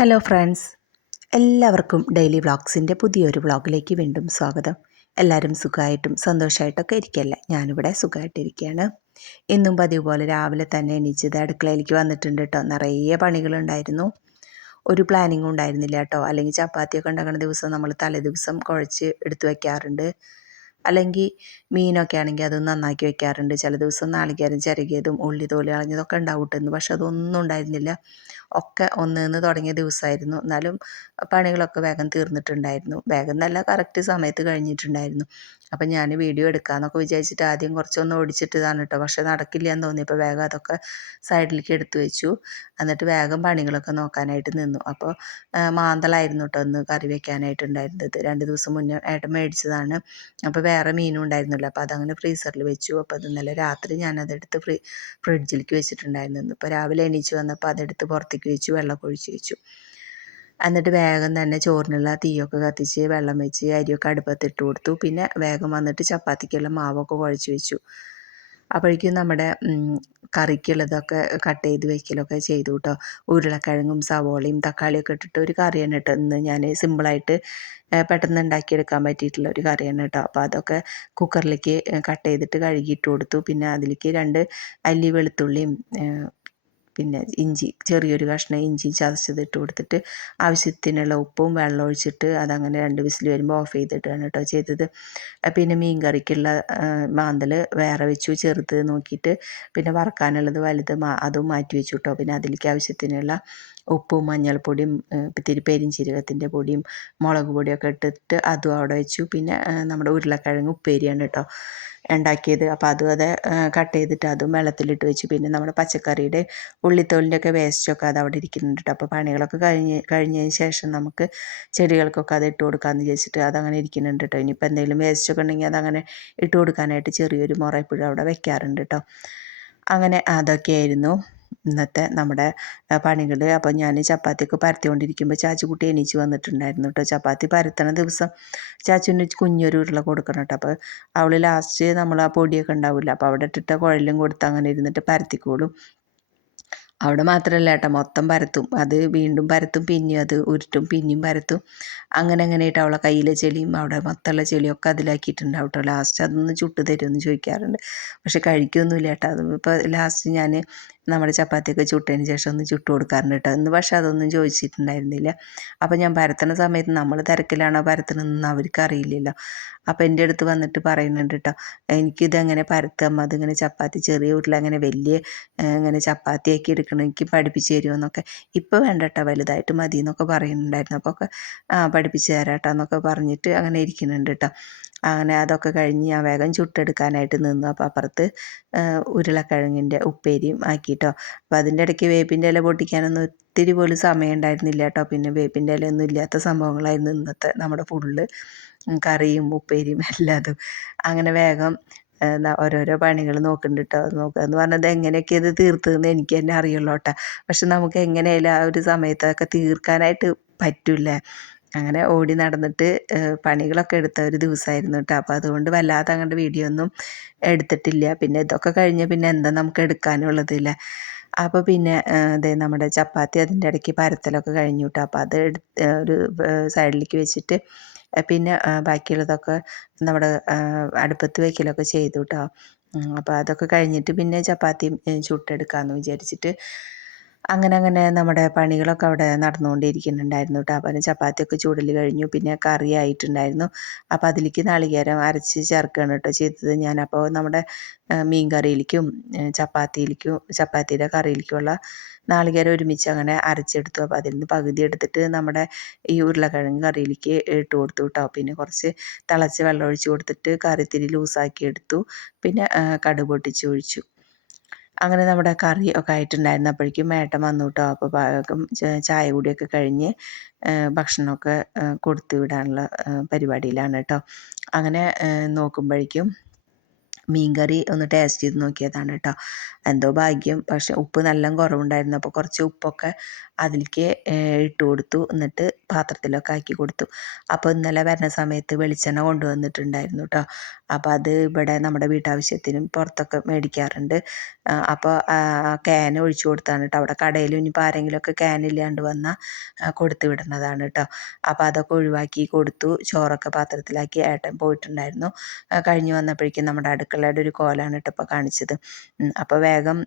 Hello friends, എല്ലാവർക്കും daily വ്ളോഗ്സിൻ്റെ പുതിയൊരു വ്ളോഗിലേക്ക് വീണ്ടും സ്വാഗതം. എല്ലാവരും സുഖമായിട്ടും സന്തോഷമായിട്ടൊക്കെ ഇരിക്കുകയല്ലേ? ഞാനിവിടെ സുഖമായിട്ടിരിക്കുകയാണ്. ഇന്നും പതിവ് പോലെ രാവിലെ തന്നെ എണീച്ചത് അടുക്കളയിലേക്ക് വന്നിട്ടുണ്ട് കേട്ടോ. നിറയെ പണികളുണ്ടായിരുന്നു. ഒരു പ്ലാനിങ്ങും ഉണ്ടായിരുന്നില്ല കേട്ടോ. അല്ലെങ്കിൽ ചപ്പാത്തിയൊക്കെ ഉണ്ടാക്കുന്ന ദിവസം നമ്മൾ തലേദിവസം കുഴച്ച് എടുത്ത് വയ്ക്കാറുണ്ട്. അല്ലെങ്കിൽ മീനൊക്കെ ആണെങ്കിൽ അത് നന്നാക്കി വെക്കാറുണ്ട്. ചില ദിവസം നാളികേരം ചിരകിയതും ഉള്ളി തോല് കളഞ്ഞതൊക്കെ ഉണ്ടാവട്ടെന്ന്. പക്ഷെ അതൊന്നും ഉണ്ടായിരുന്നില്ല. ഒക്കെ ഒന്നിന്ന് തുടങ്ങിയ ദിവസമായിരുന്നു. എന്നാലും പണികളൊക്കെ വേഗം തീർന്നിട്ടുണ്ടായിരുന്നു. വേഗം നല്ല കറക്റ്റ് സമയത്ത് കഴിഞ്ഞിട്ടുണ്ടായിരുന്നു. അപ്പം ഞാൻ വീഡിയോ എടുക്കാമെന്നൊക്കെ വിചാരിച്ചിട്ട് ആദ്യം കുറച്ചൊന്ന് ഓടിച്ചിട്ടതാണ് കേട്ടോ. പക്ഷെ നടക്കില്ല എന്ന് തോന്നിയപ്പോൾ വേഗം അതൊക്കെ സൈഡിലേക്ക് എടുത്തു വെച്ചു. എന്നിട്ട് വേഗം പണികളൊക്കെ നോക്കാനായിട്ട് നിന്നു. അപ്പോൾ മാന്തളായിരുന്നു കേട്ടോ ഒന്ന് കറി വെക്കാനായിട്ടുണ്ടായിരുന്നത്. 2 ദിവസം മുന്നേ ഏട്ടൻ മേടിച്ചതാണ്. അപ്പോൾ വേറെ മീനും ഉണ്ടായിരുന്നില്ല. അപ്പോൾ അതങ്ങനെ ഫ്രീസറിൽ വെച്ചു. അപ്പോൾ അത് ഇന്നലെ രാത്രി ഞാനതെടുത്ത് ഫ്രിഡ്ജിലേക്ക് വെച്ചിട്ടുണ്ടായിരുന്നു. ഇപ്പോൾ രാവിലെ എണീച്ച് വന്നപ്പോൾ അതെടുത്ത് പുറത്തേക്ക് വെച്ചു, വെള്ളമൊക്കെ ഒഴിച്ച് വെച്ചു. എന്നിട്ട് വേഗം തന്നെ ചോറിനുള്ള തീയൊക്കെ കത്തിച്ച് വെള്ളം വെച്ച് അരിയൊക്കെ അടുപ്പത്തിട്ട് കൊടുത്തു. പിന്നെ വേഗം വന്നിട്ട് ചപ്പാത്തിക്കുള്ള മാവൊക്കെ കുഴച്ച് വെച്ചു. അപ്പോഴേക്കും നമ്മുടെ കറിക്കുള്ളതൊക്കെ കട്ട് ചെയ്ത് വെക്കലൊക്കെ ചെയ്തു കേട്ടോ. ഉരുളക്കിഴങ്ങും സവോളയും തക്കാളിയൊക്കെ ഇട്ടിട്ട് ഒരു കറിയാണ് കേട്ടോ ഇന്ന് ഞാൻ സിമ്പിളായിട്ട് പെട്ടെന്ന് ഉണ്ടാക്കിയെടുക്കാൻ പറ്റിയിട്ടുള്ള ഒരു കറിയാണ് കേട്ടോ. അപ്പോൾ അതൊക്കെ കുക്കറിലേക്ക് കട്ട് ചെയ്തിട്ട് കഴുകിയിട്ട് കൊടുത്തു. പിന്നെ അതിലേക്ക് 2 അല്ലി വെളുത്തുള്ളിയും പിന്നെ ഇഞ്ചി, ചെറിയൊരു കഷ്ണം ഇഞ്ചി ചതച്ചത് ഇട്ട് കൊടുത്തിട്ട് ആവശ്യത്തിനുള്ള ഉപ്പും വെള്ളം ഒഴിച്ചിട്ട് അതങ്ങനെ 2 വിസിൽ വരുമ്പോൾ ഓഫ് ചെയ്തിട്ടാണ് കേട്ടോ ചെയ്തത്. പിന്നെ മീൻ കറിക്കുള്ള മാന്തൽ വേറെ വെച്ചു, ചെറുത് നോക്കിയിട്ട്. പിന്നെ വറക്കാനുള്ളത് വലുത് അതും മാറ്റി വെച്ചു കേട്ടോ. പിന്നെ അതിലേക്ക് ആവശ്യത്തിനുള്ള ഉപ്പും മഞ്ഞൾപ്പൊടിയും ഇത്തിരി പെരിഞ്ചീരകത്തിൻ്റെ പൊടിയും മുളക് പൊടിയൊക്കെ ഇട്ടിട്ട് അതും അവിടെ വെച്ചു. പിന്നെ നമ്മുടെ ഉരുളക്കിഴങ്ങ് ഉപ്പേരിയാണ് കേട്ടോ ഉണ്ടാക്കിയത്. അപ്പോൾ അതും അത് കട്ട് ചെയ്തിട്ട് അതും വെള്ളത്തിലിട്ട് വെച്ചു. പിന്നെ നമ്മുടെ പച്ചക്കറിയുടെ ഉള്ളിത്തോലിൻ്റെയൊക്കെ വേസ്റ്റൊക്കെ അത് അവിടെ ഇരിക്കുന്നുണ്ട് കേട്ടോ. അപ്പോൾ പണികളൊക്കെ കഴിഞ്ഞതിന് ശേഷം നമുക്ക് ചെടികൾക്കൊക്കെ അത് ഇട്ട് കൊടുക്കാമെന്ന് വിചാരിച്ചിട്ട് അതങ്ങനെ ഇരിക്കുന്നുണ്ട് കേട്ടോ. ഇനിയിപ്പോൾ എന്തെങ്കിലും വേസ്റ്റൊക്കെ ഉണ്ടെങ്കിൽ അതങ്ങനെ ഇട്ട് കൊടുക്കാനായിട്ട് ചെറിയൊരു മുറ എപ്പോഴും അവിടെ വെക്കാറുണ്ട് കേട്ടോ. അങ്ങനെ അതൊക്കെയായിരുന്നു ഇന്നത്തെ നമ്മുടെ പണികൾ. അപ്പോൾ ഞാൻ ചപ്പാത്തിയൊക്കെ പരത്തിക്കൊണ്ടിരിക്കുമ്പോൾ ചാച്ചുകുട്ടി എണീച്ച് വന്നിട്ടുണ്ടായിരുന്നു കേട്ടോ. ചപ്പാത്തി പരത്തണ ദിവസം ചാച്ചുവിന് കുഞ്ഞൊരു ഉരുള കൊടുക്കണം കേട്ടോ. അപ്പോൾ അവൾ ലാസ്റ്റ് നമ്മൾ ആ പൊടിയൊക്കെ ഉണ്ടാവില്ല, അപ്പോൾ അവിടെ ഇട്ടിട്ട് കുഴലും കൊടുത്ത് അങ്ങനെ ഇരുന്നിട്ട് പരത്തിക്കോളും. അവിടെ മാത്രമല്ല കേട്ടോ, മൊത്തം പരത്തും. അത് വീണ്ടും പരത്തും, പിന്നെയും അത് ഉരുട്ടും, പിന്നെയും പരത്തും. അങ്ങനെയായിട്ട് അവളെ കയ്യിലെ ചെളിയും അവിടെ മൊത്തമുള്ള ചെളിയൊക്കെ അതിലാക്കിയിട്ടുണ്ടാവും കേട്ടോ. ലാസ്റ്റ് അതൊന്ന് ചുട്ട് തരുമെന്ന് ചോദിക്കാറുണ്ട്. പക്ഷെ കഴിക്കുകയൊന്നുമില്ല കേട്ടോ. അത് ഇപ്പോൾ ലാസ്റ്റ് ഞാൻ നമ്മുടെ ചപ്പാത്തിയൊക്കെ ചുട്ടതിന് ശേഷം ഒന്ന് ചുട്ട് കൊടുക്കാറുണ്ട് കേട്ടോ. ഇന്ന് പക്ഷേ അതൊന്നും ചോദിച്ചിട്ടുണ്ടായിരുന്നില്ല. അപ്പോൾ ഞാൻ പരത്തണ സമയത്ത് നമ്മൾ തിരക്കിലാണോ പരത്തണമെന്നൊന്നും അവർക്ക് അറിയില്ലല്ലോ. അപ്പോൾ എൻ്റെ അടുത്ത് വന്നിട്ട് പറയുന്നുണ്ട് കേട്ടോ, എനിക്കിതെങ്ങനെ പരത്താം, അതിങ്ങനെ ചപ്പാത്തി ചെറിയ ഉരുള അങ്ങനെ വലിയ ഇങ്ങനെ ചപ്പാത്തിയാക്കി എടുക്കണം, എനിക്ക് പഠിപ്പിച്ച് തരുമോയെന്നൊക്കെ. ഇപ്പോൾ വേണ്ട കേട്ടോ, വലുതായിട്ട് മതി എന്നൊക്കെ പറയുന്നുണ്ടായിരുന്നു. അപ്പോൾ ഒക്കെ പഠിപ്പിച്ച് തരാം കേട്ടോ എന്നൊക്കെ പറഞ്ഞിട്ട് അങ്ങനെ ഇരിക്കുന്നുണ്ട് കേട്ടോ. അങ്ങനെ അതൊക്കെ കഴിഞ്ഞ് ഞാൻ വേഗം ചുട്ടെടുക്കാനായിട്ട് നിന്നു. അപ്പോൾ അപ്പുറത്ത് ഉരുളക്കിഴങ്ങിൻ്റെ ഉപ്പേരിയും ആക്കിയിട്ടോ. അപ്പോൾ അതിൻ്റെ ഇടയ്ക്ക് വേപ്പിൻ്റെ ഇല പൊട്ടിക്കാനൊന്നും ഒത്തിരി പോലും സമയം ഉണ്ടായിരുന്നില്ല കേട്ടോ. പിന്നെ വേപ്പിൻ്റെ ഇലയൊന്നും ഇല്ലാത്ത സംഭവങ്ങളായിരുന്നു ഇന്നത്തെ നമ്മുടെ ഫുള്ള് കറിയും ഉപ്പേരിയും എല്ലാതും. അങ്ങനെ വേഗം ഓരോരോ പണികൾ നോക്കുന്നുണ്ട് കേട്ടോ. നോക്കുക എന്ന് പറഞ്ഞത് എങ്ങനെയൊക്കെ ഇത് തീർത്തതെന്ന് എനിക്ക് തന്നെ അറിയുള്ളൂ കേട്ടോ. പക്ഷെ നമുക്ക് എങ്ങനെയായാലും ആ ഒരു സമയത്ത് അതൊക്കെ തീർക്കാനായിട്ട് പറ്റില്ലേ. അങ്ങനെ ഓടി നടന്നിട്ട് പണികളൊക്കെ എടുത്ത ഒരു ദിവസമായിരുന്നു കേട്ടോ. അപ്പോൾ അതുകൊണ്ട് വല്ലാതെ അങ്ങോട്ട് വീഡിയോ ഒന്നും എടുത്തിട്ടില്ല. പിന്നെ ഇതൊക്കെ കഴിഞ്ഞ് പിന്നെ എന്താ നമുക്ക് എടുക്കാനുള്ളതില്ല. അപ്പോൾ പിന്നെ അതെ നമ്മുടെ ചപ്പാത്തി അതിൻ്റെ ഇടയ്ക്ക് പരത്തലൊക്കെ കഴിഞ്ഞു കേട്ടോ. അപ്പോൾ അത് ഒരു സൈഡിലേക്ക് വെച്ചിട്ട് പിന്നെ ബാക്കിയുള്ളതൊക്കെ നമ്മുടെ അടുപ്പത്ത് വയ്ക്കലൊക്കെ ചെയ്തു കേട്ടോ. അപ്പോൾ അതൊക്കെ കഴിഞ്ഞിട്ട് പിന്നെ ചപ്പാത്തിയും ചുട്ടെടുക്കാമെന്ന് വിചാരിച്ചിട്ട് അങ്ങനെ നമ്മുടെ പണികളൊക്കെ അവിടെ നടന്നുകൊണ്ടിരിക്കുന്നുണ്ടായിരുന്നു കേട്ടോ. അപ്പോൾ ചപ്പാത്തിയൊക്കെ ചൂടൽ കഴിഞ്ഞു. പിന്നെ കറി ആയിട്ടുണ്ടായിരുന്നു. അപ്പോൾ അതിലേക്ക് നാളികേരം അരച്ച് ചേർക്കുകയാണ് കേട്ടോ ചെയ്തത് ഞാൻ. അപ്പോൾ നമ്മുടെ മീൻ കറിയിലേക്കും ചപ്പാത്തിയുടെ കറിയിലേക്കുമുള്ള നാളികേരം ഒരുമിച്ച് അങ്ങനെ അരച്ചെടുത്തു. അപ്പോൾ അതിൽ നിന്ന് പകുതി എടുത്തിട്ട് നമ്മുടെ ഈ ഉരുളക്കിഴങ്ങ് കറിയിലേക്ക് ഇട്ട് കൊടുത്തു കേട്ടോ. പിന്നെ കുറച്ച് തിളച്ച് വെള്ളം ഒഴിച്ച് കൊടുത്തിട്ട് കറി ഇത്തിരി ലൂസാക്കി എടുത്തു. പിന്നെ കടുക് പൊട്ടിച്ച് ഒഴിച്ചു. അങ്ങനെ നമ്മുടെ കറി ഒക്കെ ആയിട്ടുണ്ടായിരുന്നു. അപ്പോഴേക്കും ഏട്ടൻ വന്നു കേട്ടോ. അപ്പോൾ പാകം ചായ കൂടിയൊക്കെ കഴിഞ്ഞ് ഭക്ഷണമൊക്കെ കൊടുത്തു വിടാനുള്ള പരിപാടിയിലാണ് കേട്ടോ. അങ്ങനെ നോക്കുമ്പോഴേക്കും മീൻകറി ഒന്ന് ടേസ്റ്റ് ചെയ്ത് നോക്കിയതാണ് കേട്ടോ. എന്തോ ഭാഗ്യം, പക്ഷെ ഉപ്പ് നല്ല കുറവുണ്ടായിരുന്നു. അപ്പോൾ കുറച്ച് ഉപ്പൊക്കെ അതിലേക്ക് ഇട്ട് കൊടുത്തു. എന്നിട്ട് പാത്രത്തിലൊക്കെ ആക്കി കൊടുത്തു. അപ്പോൾ ഇന്നലെ വരുന്ന സമയത്ത് വെളിച്ചെണ്ണ കൊണ്ടുവന്നിട്ടുണ്ടായിരുന്നു കേട്ടോ. അപ്പോൾ അത് ഇവിടെ നമ്മുടെ വീട്ടാവശ്യത്തിനും പുറത്തൊക്കെ മേടിക്കാറുണ്ട്. അപ്പോൾ ക്യാൻ ഒഴിച്ചു കൊടുത്താണ് കേട്ടോ. അവിടെ കടയിലും ഇനിയിപ്പോൾ ആരെങ്കിലുമൊക്കെ ക്യാൻ ഇല്ലാണ്ട് വന്നാൽ കൊടുത്തു വിടുന്നതാണ് കേട്ടോ. അപ്പോൾ അതൊക്കെ ഒഴിവാക്കി കൊടുത്തു. ചോറൊക്കെ പാത്രത്തിലാക്കി ഏട്ടൻ പോയിട്ടുണ്ടായിരുന്നു. കഴിഞ്ഞ് വന്നപ്പോഴേക്കും നമ്മുടെ അടുക്കളയുടെ ഒരു കോലാണ് കേട്ടോ ഇപ്പോൾ കാണിച്ചത്. അപ്പോൾ വേഗം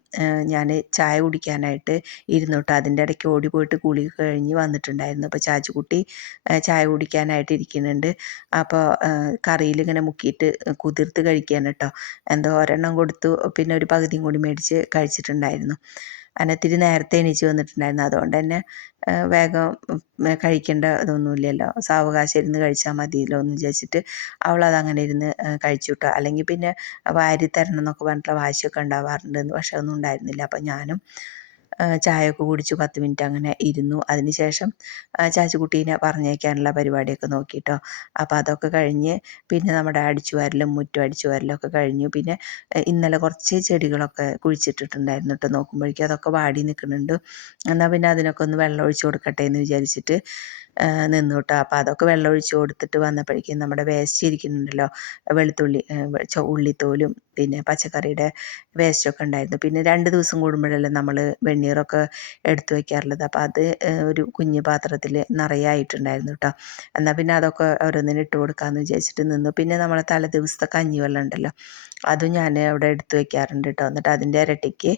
ഞാൻ ചായ കുടിക്കാനായിട്ട് ഇരുന്നു കേട്ടോ. അതിൻ്റെ ഇടയ്ക്ക് ഓടി പോയിട്ട് കുളി കഴിഞ്ഞ് വന്നിട്ടുണ്ടായിരുന്നു. അപ്പോൾ ചാച്ചുകുട്ടി ചായ കുടിക്കാനായിട്ട് ഇരിക്കുന്നുണ്ട്. അപ്പോൾ കറിയിൽ ഇങ്ങനെ മുക്കിയിട്ട് കുതിർത്ത് കഴിക്കുകയാണ് കേട്ടോ. എന്തോ ഒരെണ്ണം കൊടുത്തു, പിന്നെ ഒരു പകുതിയും കൂടി മേടിച്ച് കഴിച്ചിട്ടുണ്ടായിരുന്നു. അങ്ങനെ ഇത്തിരി നേരത്തെ എണീച്ച് വന്നിട്ടുണ്ടായിരുന്നു. അതുകൊണ്ട് തന്നെ വേഗം കഴിക്കേണ്ട ഇതൊന്നുമില്ലല്ലോ, സാവകാശം ഇരുന്ന് കഴിച്ചാൽ മതിയല്ലോ എന്ന് വിചാരിച്ചിട്ട് അവളതങ്ങനെ ഇരുന്ന് കഴിച്ചു കേട്ടോ. അല്ലെങ്കിൽ പിന്നെ വാരി തരണം എന്നൊക്കെ പറഞ്ഞിട്ടുള്ള വാശിയൊക്കെ ഉണ്ടാവാറുണ്ടെന്ന്, പക്ഷെ ഒന്നും ഉണ്ടായിരുന്നില്ല. അപ്പം ഞാനും ചായയൊക്കെ കുടിച്ചു 10 മിനിറ്റ് അങ്ങനെ ഇരുന്നു. അതിന് ശേഷം ചാച്ചുകുട്ടീനെ പറഞ്ഞയക്കാനുള്ള പരിപാടിയൊക്കെ നോക്കിയിട്ടോ. അപ്പോൾ അതൊക്കെ കഴിഞ്ഞ് പിന്നെ നമ്മുടെ അടിച്ചുവാരലും മുറ്റം അടിച്ചുവാരലും ഒക്കെ കഴിഞ്ഞു. പിന്നെ ഇന്നലെ കുറച്ച് ചെടികളൊക്കെ കുഴിച്ചിട്ടിട്ടുണ്ടായിരുന്നു കേട്ടോ. നോക്കുമ്പോഴേക്കും അതൊക്കെ വാടി നിൽക്കുന്നുണ്ട്. എന്നാൽ പിന്നെ അതിനൊക്കെ ഒന്ന് വെള്ളം ഒഴിച്ച് കൊടുക്കട്ടെ എന്ന് വിചാരിച്ചിട്ട് നിന്നു കേട്ടോ. അപ്പോൾ അതൊക്കെ വെള്ളം ഒഴിച്ച് കൊടുത്തിട്ട് വന്നപ്പോഴേക്കും നമ്മുടെ വേസ്റ്റ് ഇരിക്കുന്നുണ്ടല്ലോ, വെളുത്തുള്ളി ഉള്ളിത്തോലും പിന്നെ പച്ചക്കറിയുടെ വേസ്റ്റൊക്കെ ഉണ്ടായിരുന്നു. പിന്നെ 2 ദിവസം കൂടുമ്പോഴല്ലേ നമ്മൾ വെണ്ണീറൊക്കെ എടുത്തു വയ്ക്കാറുള്ളത്. അപ്പോൾ അത് ഒരു കുഞ്ഞു പാത്രത്തിൽ നിറയെ ആയിട്ടുണ്ടായിരുന്നു കേട്ടോ. എന്നാൽ പിന്നെ അതൊക്കെ ഓരോന്നിനും ഇട്ട് കൊടുക്കാമെന്ന് വിചാരിച്ചിട്ട് നിന്നു. പിന്നെ നമ്മളെ തലേ ദിവസത്തെ കഞ്ഞിവെള്ളം ഉണ്ടല്ലോ, അതും ഞാൻ അവിടെ എടുത്തു വയ്ക്കാറുണ്ട് കേട്ടോ. എന്നിട്ട് അതിൻ്റെ ഇരട്ടിക്ക്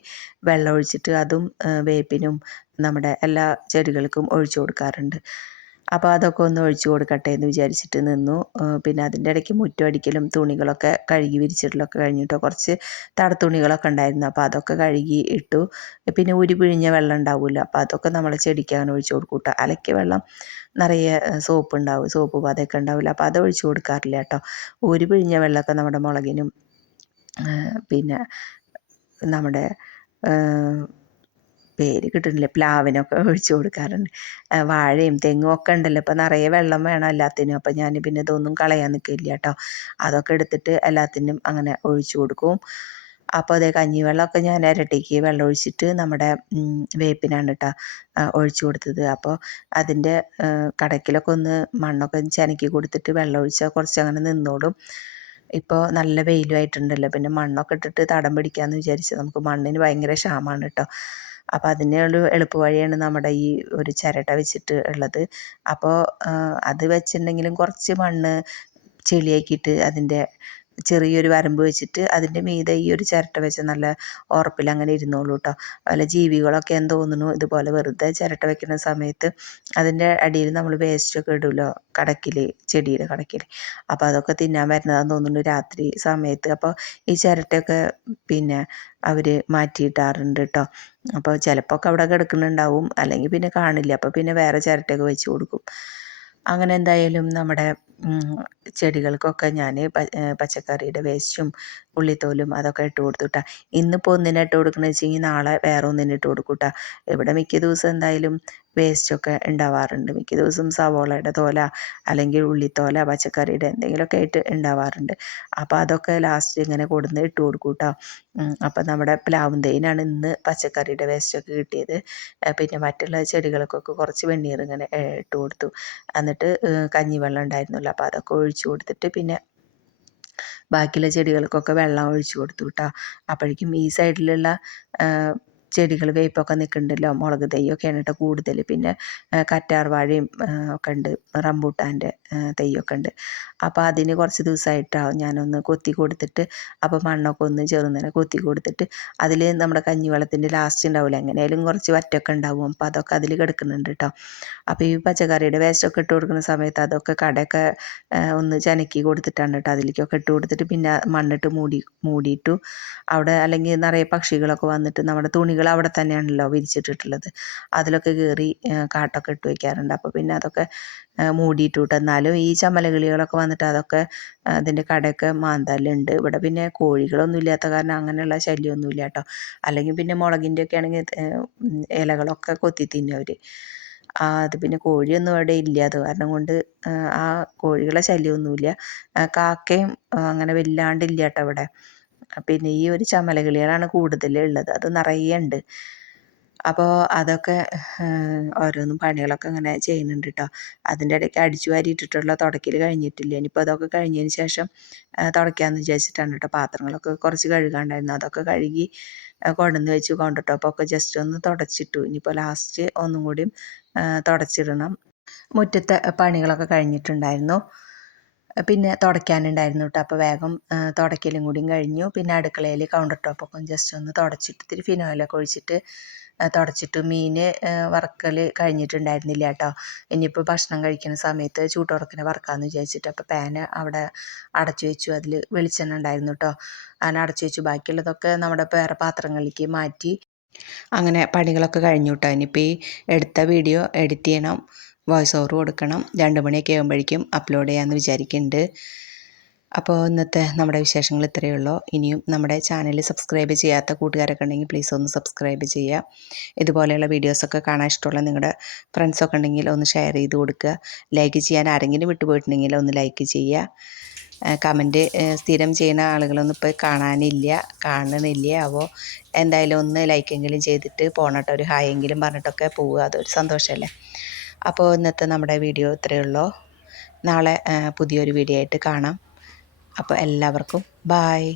വെള്ളം ഒഴിച്ചിട്ട് അതും വേപ്പിനും നമ്മുടെ എല്ലാ ചെടികൾക്കും ഒഴിച്ചു കൊടുക്കാറുണ്ട്. അപ്പോൾ അതൊക്കെ ഒന്ന് ഒഴിച്ചു കൊടുക്കട്ടെ എന്ന് വിചാരിച്ചിട്ട് നിന്നു. പിന്നെ അതിൻ്റെ ഇടയ്ക്ക് മുറ്റം അടിക്കലും തുണികളൊക്കെ കഴുകി വിരിച്ചിടലൊക്കെ കഴിഞ്ഞിട്ടോ. കുറച്ച് തടത്തുണികളൊക്കെ ഉണ്ടായിരുന്നു, അപ്പോൾ അതൊക്കെ കഴുകി ഇട്ടു. പിന്നെ ഉരി പിഴിഞ്ഞ വെള്ളം ഉണ്ടാവുമല്ലോ, അപ്പോൾ അതൊക്കെ നമ്മൾ ചെടിക്ക് അങ്ങനെ ഒഴിച്ചു കൊടുക്കും കേട്ടോ. അലക്കിയ വെള്ളം നിറയെ സോപ്പ് ഉണ്ടാവും, സോപ്പ് പതയൊക്കെ ഉണ്ടാവില്ല, അപ്പോൾ അത് ഒഴിച്ചു കൊടുക്കാറില്ല കേട്ടോ. ഉരി പിഴിഞ്ഞ വെള്ളമൊക്കെ നമ്മുടെ മുളകിനും പിന്നെ നമ്മുടെ പേര് കിട്ടുന്നില്ല, പ്ലാവിനൊക്കെ ഒഴിച്ചു കൊടുക്കാറുണ്ട്. വാഴയും തെങ്ങും ഒക്കെ ഉണ്ടല്ലോ, ഇപ്പോൾ നിറയെ വെള്ളം വേണം എല്ലാത്തിനും. അപ്പോൾ ഞാൻ പിന്നെ ഇതൊന്നും കളയാൻ നിൽക്കില്ല കേട്ടോ. അതൊക്കെ എടുത്തിട്ട് എല്ലാത്തിനും അങ്ങനെ ഒഴിച്ചു കൊടുക്കും. അപ്പോൾ അതേ കഞ്ഞിവെള്ളമൊക്കെ ഞാൻ ഇരട്ടിക്ക് വെള്ളം ഒഴിച്ചിട്ട് നമ്മുടെ വേപ്പിനാണ് കേട്ടോ ഒഴിച്ചു കൊടുത്തത്. അപ്പോൾ അതിൻ്റെ കടക്കിലൊക്കെ ഒന്ന് മണ്ണൊക്കെ ചെനക്കി കൊടുത്തിട്ട് വെള്ളം ഒഴിച്ചാൽ കുറച്ച് അങ്ങനെ നിന്നോളും. ഇപ്പോൾ നല്ല വെയിലുമായിട്ടുണ്ടല്ലോ, പിന്നെ മണ്ണൊക്കെ ഇട്ടിട്ട് തടം പിടിക്കാമെന്ന് വിചാരിച്ചു. നമുക്ക് മണ്ണിന് ഭയങ്കര ക്ഷാമമാണ് കേട്ടോ. അപ്പോൾ അതിനുള്ള എളുപ്പ വഴിയാണ് നമ്മുടെ ഈ ഒരു ചിരട്ട വെച്ചിട്ട് ഉള്ളത്. അപ്പോൾ അത് വെച്ചിട്ടുണ്ടെങ്കിലും കുറച്ച് മണ്ണ് ചെളിയാക്കിയിട്ട് അതിൻ്റെ ചെറിയൊരു വരമ്പ് വെച്ചിട്ട് അതിൻ്റെ മീതെ ഈ ഒരു ചിരട്ട വെച്ച് നല്ല ഉറപ്പിൽ അങ്ങനെ ഇരുന്നോളൂ കേട്ടോ. അതുപോലെ ജീവികളൊക്കെ എന്ന് തോന്നുന്നു ഇതുപോലെ വെറുതെ ചിരട്ട വെക്കുന്ന സമയത്ത് അതിൻ്റെ അടിയിൽ നമ്മൾ വേസ്റ്റൊക്കെ ഇടുമല്ലോ, കടക്കിൽ, ചെടിയുടെ കടക്കിൽ. അപ്പോൾ അതൊക്കെ തിന്നാൻ വരുന്നതാണെന്ന് തോന്നുന്നു രാത്രി സമയത്ത്. അപ്പോൾ ഈ ചിരട്ടയൊക്കെ പിന്നെ അവർ മാറ്റിയിട്ടാറുണ്ട് കേട്ടോ. അപ്പോൾ ചിലപ്പോൾ ഒക്കെ അവിടെ കിടക്കുന്നുണ്ടാവും, അല്ലെങ്കിൽ പിന്നെ കാണില്ല. അപ്പോൾ പിന്നെ വേറെ ചിരട്ടയൊക്കെ വെച്ച് കൊടുക്കും. അങ്ങനെ എന്തായാലും നമ്മുടെ ചെടികൾക്കൊക്കെ ഞാൻ പച്ചക്കറിയുടെ വേസ്റ്റും ഉള്ളിത്തോലും അതൊക്കെ ഇട്ട് കൊടുത്തു കേട്ടോ. ഇന്നിപ്പോൾ ഒന്നിനെ ഇട്ട് കൊടുക്കണമെന്ന് വെച്ച് കഴിഞ്ഞാൽ നാളെ വേറെ ഒന്നിനെ ഇട്ട് കൊടുക്കും കേട്ടോ. ഇവിടെ മിക്ക ദിവസം എന്തായാലും വേസ്റ്റൊക്കെ ഉണ്ടാവാറുണ്ട്. മിക്ക ദിവസം സവോളയുടെ തോല അല്ലെങ്കിൽ ഉള്ളിത്തോല പച്ചക്കറിയുടെ എന്തെങ്കിലുമൊക്കെ ആയിട്ട് ഉണ്ടാവാറുണ്ട്. അപ്പോൾ അതൊക്കെ ലാസ്റ്റ് ഇങ്ങനെ കൊടുന്ന് ഇട്ട് കൊടുക്കും കേട്ടോ. അപ്പോൾ നമ്മുടെ പ്ലാവും തൈനാണ് ഇന്ന് പച്ചക്കറിയുടെ വേസ്റ്റൊക്കെ കിട്ടിയത്. പിന്നെ മറ്റുള്ള ചെടികൾക്കൊക്കെ കുറച്ച് വെണ്ണീർ ഇങ്ങനെ ഇട്ട് കൊടുത്തു. എന്നിട്ട് കഞ്ഞിവെള്ളം ഉണ്ടായിരുന്നല്ലോ, അപ്പോൾ അതൊക്കെ ഒഴിച്ചു കൊടുത്തിട്ട് പിന്നെ ബാക്കിയുള്ള ചെടികൾക്കൊക്കെ വെള്ളം ഒഴിച്ചു കൊടുത്തു കേട്ടോ. അപ്പോഴേക്കും ഈ സൈഡിലുള്ള ചെടികൾ വേപ്പൊക്കെ നിൽക്കുന്നുണ്ടല്ലോ, മുളക് തൈയൊക്കെയാണ് കേട്ടോ കൂടുതൽ. പിന്നെ കറ്റാർവാഴയും ഒക്കെ ഉണ്ട്, റംബൂട്ടാൻ്റെ തൈയൊക്കെ ഉണ്ട്. അപ്പോൾ അതിന് കുറച്ച് ദിവസമായിട്ടാവും ഞാനൊന്ന് കൊത്തി കൊടുത്തിട്ട്, അപ്പോൾ മണ്ണൊക്കെ ഒന്ന് ചെറുങ്ങനെ കൊത്തി കൊടുത്തിട്ട് അതിൽ നമ്മുടെ കഞ്ഞിവെള്ളത്തിൻ്റെ ലാസ്റ്റ് ഉണ്ടാവില്ല, എങ്ങനെയായാലും കുറച്ച് വറ്റൊക്കെ ഉണ്ടാവും. അപ്പോൾ അതൊക്കെ അതിൽ കിടക്കുന്നുണ്ട് കേട്ടോ. അപ്പോൾ ഈ പച്ചക്കറിയുടെ വേസ്റ്റൊക്കെ ഇട്ട് കൊടുക്കുന്ന സമയത്ത് അതൊക്കെ കടയൊക്കെ ഒന്ന് ചനക്കി കൊടുത്തിട്ടാണ് കേട്ടോ അതിലേക്കൊക്കെ ഇട്ട് കൊടുത്തിട്ട് പിന്നെ മണ്ണിട്ട് മൂടിയിട്ടു. അവിടെ അല്ലെങ്കിൽ നിറയെ പക്ഷികളൊക്കെ വന്നിട്ട് നമ്മുടെ തുണികൾ അവിടെ തന്നെയാണല്ലോ വിരിച്ചിട്ടിട്ടുള്ളത്, അതിലൊക്കെ കയറി കാട്ടൊക്കെ ഇട്ട് വയ്ക്കാറുണ്ട്. അപ്പോൾ പിന്നെ അതൊക്കെ മൂടിയിട്ടു കേട്ടോ. എന്നാലും ഈ ചമ്മലകിളികളൊക്കെ വന്നിട്ട് അതൊക്കെ അതിൻ്റെ കടയൊക്കെ മാന്തലുണ്ട്. ഇവിടെ പിന്നെ കോഴികളൊന്നും ഇല്ലാത്ത കാരണം അങ്ങനെയുള്ള ശല്യമൊന്നുമില്ല കേട്ടോ. അല്ലെങ്കിൽ പിന്നെ മുളകിൻ്റെ ഒക്കെ ആണെങ്കിൽ ഇലകളൊക്കെ കൊത്തി തിന്നും അവർ. അത് പിന്നെ കോഴിയൊന്നും അവിടെ ഇല്ല, അത് കാരണം കൊണ്ട് ആ കോഴികളെ ശല്യമൊന്നുമില്ല. കാക്കയും അങ്ങനെ വല്ലാണ്ടില്ല കേട്ടോ ഇവിടെ. പിന്നെ ഈ ഒരു ചമ്മലകിളികളാണ് കൂടുതൽ ഉള്ളത്, അത് നിറയെ ഉണ്ട്. അപ്പോൾ അതൊക്കെ ഓരോന്നും പണികളൊക്കെ ഇങ്ങനെ ചെയ്യുന്നുണ്ട് കേട്ടോ. അതിൻ്റെ ഇടയ്ക്ക് അടിച്ചു വാരിയിട്ടിട്ടുള്ള തുടയ്ക്കൽ കഴിഞ്ഞിട്ടില്ല. ഇനിയിപ്പോൾ അതൊക്കെ കഴിഞ്ഞതിന് ശേഷം തുടയ്ക്കാമെന്ന് വിചാരിച്ചിട്ടാണ് കേട്ടോ. പാത്രങ്ങളൊക്കെ കുറച്ച് കഴുകാണ്ടായിരുന്നു, അതൊക്കെ കഴുകി കൊണ്ടുവന്ന് വെച്ച് കൊണ്ടിട്ടപ്പോൾ ഒക്കെ ജസ്റ്റ് ഒന്ന് തുടച്ചിട്ടു. ഇനിയിപ്പോൾ ലാസ്റ്റ് ഒന്നും കൂടി തുടച്ചിടണം. മുറ്റത്തെ പണികളൊക്കെ കഴിഞ്ഞിട്ടുണ്ടായിരുന്നു, പിന്നെ തുടയ്ക്കാനുണ്ടായിരുന്നു കേട്ടോ. അപ്പോൾ വേഗം തുടയ്ക്കലും കൂടിയും കഴിഞ്ഞു. പിന്നെ അടുക്കളയിൽ കൗണ്ടർ ടോപ്പൊക്കെ ജസ്റ്റ് ഒന്ന് തുടച്ചിട്ട് ഇത്തിരി ഫിനോയിലൊക്കെ ഒഴിച്ചിട്ട് തുടച്ചിട്ട് മീൻ വറക്കൽ കഴിഞ്ഞിട്ടുണ്ടായിരുന്നില്ല കേട്ടോ. ഇനിയിപ്പോൾ ഭക്ഷണം കഴിക്കുന്ന സമയത്ത് ചൂട്ടുറക്കിനെ വറക്കാമെന്ന് വിചാരിച്ചിട്ട് അപ്പോൾ പാന് അവിടെ അടച്ചു വെച്ചു. അതിൽ വെളിച്ചെണ്ണ ഉണ്ടായിരുന്നു കേട്ടോ, അങ്ങനെ അടച്ചു വെച്ചു. ബാക്കിയുള്ളതൊക്കെ നമ്മുടെ വേറെ പാത്രങ്ങളിലേക്ക് മാറ്റി. അങ്ങനെ പണികളൊക്കെ കഴിഞ്ഞു കേട്ടോ. ഇനിയിപ്പോൾ ഈ എടുത്ത വീഡിയോ എഡിറ്റ് ചെയ്യണം, വോയിസ് ഓവർ കൊടുക്കണം. 2 മണിയൊക്കെ ആകുമ്പോഴേക്കും അപ്ലോഡ് ചെയ്യാമെന്ന് വിചാരിക്കുന്നുണ്ട്. അപ്പോൾ ഇന്നത്തെ നമ്മുടെ വിശേഷങ്ങൾ ഇത്രയേ ഉള്ളൂ. ഇനിയും നമ്മുടെ ചാനൽ സബ്സ്ക്രൈബ് ചെയ്യാത്ത കൂട്ടുകാരൊക്കെ ഉണ്ടെങ്കിൽ പ്ലീസ് ഒന്ന് സബ്സ്ക്രൈബ് ചെയ്യുക. ഇതുപോലെയുള്ള വീഡിയോസൊക്കെ കാണാൻ ഇഷ്ടമുള്ള നിങ്ങളുടെ ഫ്രണ്ട്സൊക്കെ ഉണ്ടെങ്കിൽ ഒന്ന് ഷെയർ ചെയ്ത് കൊടുക്കുക. ലൈക്ക് ചെയ്യാൻ ആരെങ്കിലും വിട്ടുപോയിട്ടുണ്ടെങ്കിൽ ഒന്ന് ലൈക്ക് ചെയ്യുക. കമൻറ്റ് സ്ഥിരം ചെയ്യുന്ന ആളുകളൊന്നും ഇപ്പോൾ കാണുന്നില്ല. അപ്പോൾ എന്തായാലും ഒന്ന് ലൈക്കെങ്കിലും ചെയ്തിട്ട് പോകണട്ടോ, ഒരു ഹായ് എങ്കിലും പറഞ്ഞിട്ടൊക്കെ പോവുക, അതൊരു സന്തോഷമല്ലേ. അപ്പോൾ ഇന്നത്തെ നമ്മുടെ വീഡിയോ ഇത്രയേ ഉള്ളൂ. നാളെ പുതിയൊരു വീഡിയോ ആയിട്ട് കാണാം. അപ്പോൾ എല്ലാവർക്കും ബായ്.